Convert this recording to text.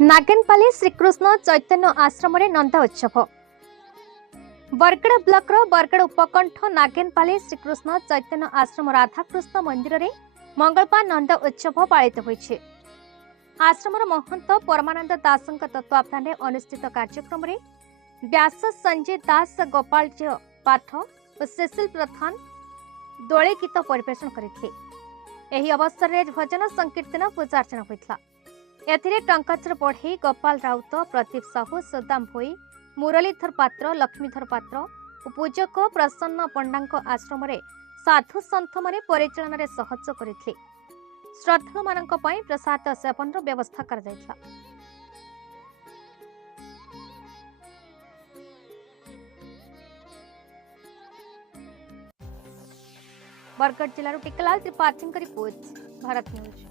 नागेनपाली श्रीकृष्ण चैतन्य आश्रम नंदा उत्सव। बरगड़ ब्लॉक बरगड़ उपकंठ नागेनपाली श्रीकृष्ण चैतन्य आश्रम राधाकृष्ण मंदिर में मंगलवार नंदा उत्सव पालित होइछे। आश्रम महंत परमानंद दास तत्वावधान में अनुष्ठित कार्यक्रम में व्यास संजय दास गोपाल पाठ और सुशील प्रधान दोले गीत परिवेशन करते। एही अवसर में भजन संकीर्तन पूजार्चना होता। एथिरे टंकाचर बढ़ई गोपाल राउत प्रदीप साहू सुदाम भोई मुरलीधर पात्र लक्ष्मीधर पात्र और पूजक प्रसन्न पंडा आश्रम साधु सन्थ माने परिचालन में सहयोग करते। श्रद्धालु मानक पई प्रसाद सेवन व्यवस्था कर जायथा। बरगड़ जिलार टिकलाल त्रिपाठी रिपोर्ट भारत न्यूज।